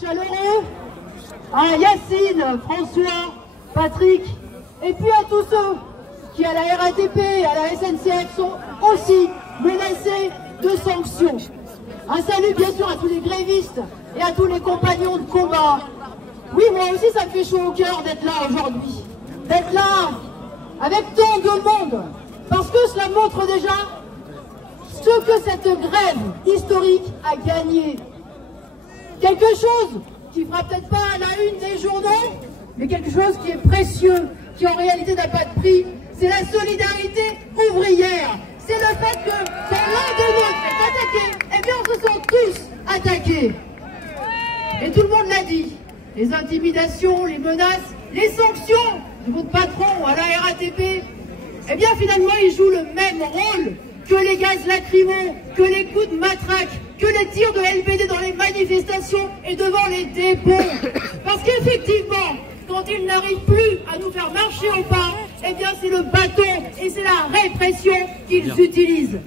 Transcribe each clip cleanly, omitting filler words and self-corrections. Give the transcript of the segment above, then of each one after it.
chaleureux à Yacine, François, Patrick, et puis à tous ceux qui à la RATP et à la SNCF sont aussi menacés de sanctions. Un salut bien sûr à tous les grévistes et à tous les compagnons de combat. Oui, moi aussi ça me fait chaud au cœur d'être là aujourd'hui, d'être là avec tant de monde, parce que cela montre déjà ce que cette grève historique a gagné. Quelque chose qui ne fera peut-être pas à la une des journaux, mais quelque chose qui est précieux, qui en réalité n'a pas de prix, c'est la solidarité ouvrière. C'est le fait que quand l'un de l'autre est attaqué, eh bien on se sent tous attaqués. Et tout le monde l'a dit, les intimidations, les menaces, les sanctions de votre patron à la RATP, eh bien finalement ils jouent le même rôle que les gaz lacrymaux, que les coups de matraque, que les tirs de LBD dans les manifestations et devant les dépôts. Parce qu'effectivement, quand ils n'arrivent plus à nous faire marcher au pas, eh bien c'est le bâton et c'est la répression qu'ils utilisent.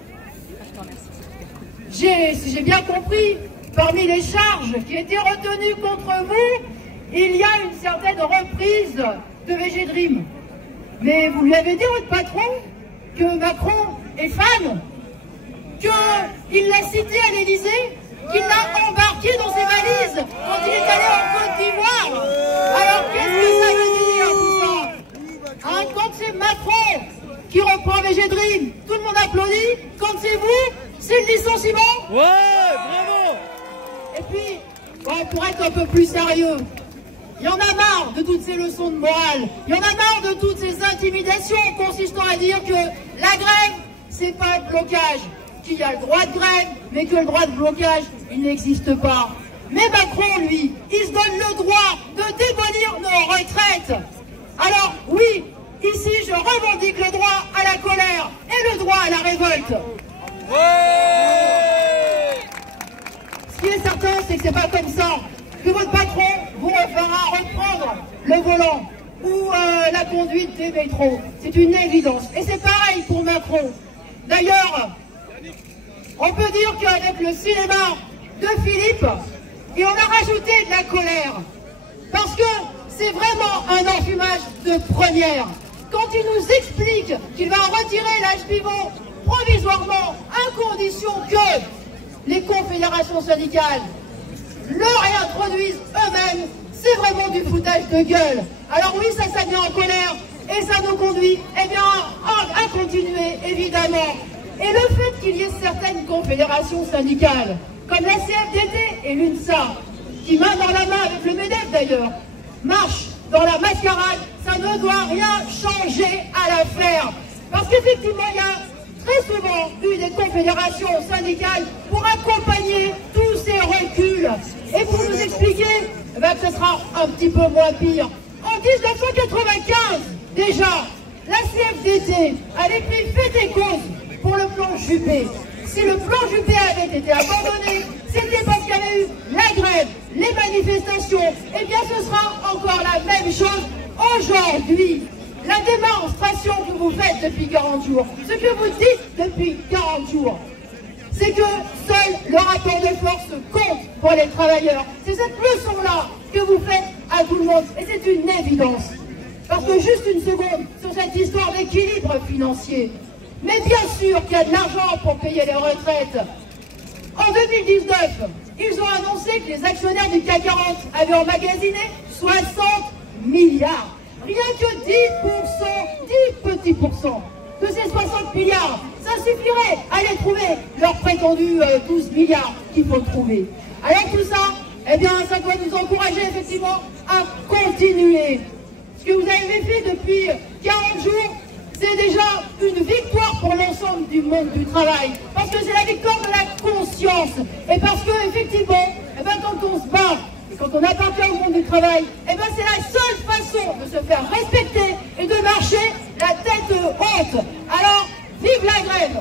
Si j'ai bien compris, parmi les charges qui étaient retenues contre vous, il y a une certaine reprise de VG Dream. Mais vous lui avez dit, votre patron, que Macron est fan, qu'il l'a cité à l'Élysée, qu'il l'a embarqué dans ses valises quand il est allé en Côte d'Ivoire. Alors qu'est-ce que ça veut dire tout ça, hein? Quand c'est Macron qui reprend VG Dream, tout le monde applaudit. Quand c'est vous, c'est le licenciement. Ouais, bravo. Et puis, bon, pour être un peu plus sérieux, il y en a marre de toutes ces leçons de morale, il y en a marre de toutes ces intimidations consistant à dire que la grève, c'est pas un blocage, qu'il y a le droit de grève, mais que le droit de blocage, il n'existe pas. Mais Macron, lui, il se donne le droit de démolir nos retraites. Alors, oui, ici, je revendique le droit à la colère et le droit à la révolte. Ouais. Ce qui est certain, c'est que c'est pas comme ça que votre patron vous fera reprendre le volant ou la conduite des métros. C'est une évidence. Et c'est pareil pour Macron. D'ailleurs, on peut dire qu'avec le cinéma de Philippe, et on a rajouté de la colère. Parce que c'est vraiment un enfumage de première. Quand il nous explique qu'il va retirer l'âge pivot provisoirement, à condition que les confédérations syndicales le réintroduisent eux-mêmes, c'est vraiment du foutage de gueule. Alors oui, ça met en colère et ça nous conduit à continuer, évidemment. Et le fait qu'il y ait certaines confédérations syndicales, comme la CFDT et l'UNSA, qui main dans la main avec le MEDEF d'ailleurs, marchent dans la mascarade, ça ne doit rien changer à l'affaire. Parce qu'effectivement, il y a très souvent eu des confédérations syndicales pour accompagner tous ces reculs et pour nous expliquer que ce sera un petit peu moins pire. En 1995, déjà, la CFDT avait pris fait et cause pour le plan Juppé. Si le plan Juppé avait été abandonné, c'était parce qu'il y avait eu la grève, les manifestations, et bien ce sera encore la même chose aujourd'hui. La démonstration que vous faites depuis 40 jours, ce que vous dites depuis 40 jours, c'est que seul le rapport de force compte pour les travailleurs. C'est cette leçon-là que vous faites à tout le monde, et c'est une évidence. Parce que juste une seconde sur cette histoire d'équilibre financier. Mais bien sûr qu'il y a de l'argent pour payer les retraites. En 2019, ils ont annoncé que les actionnaires du CAC 40 avaient emmagasiné 60 milliards. Rien que 10%, 10 petits pourcents de ces 60 milliards, ça suffirait à aller trouver leurs prétendus 12 milliards qu'il faut trouver. Alors tout ça, eh bien, ça doit nous encourager effectivement à continuer. Ce que vous avez fait depuis 40 jours, c'est déjà une victoire pour l'ensemble du monde du travail. Parce que c'est la victoire de la conscience. Et parce que, effectivement, eh bien, quand on se bat, et quand on appartient au monde du travail, eh bien, c'est la seule façon de se faire respecter et de marcher la tête haute. Alors, vive la grève!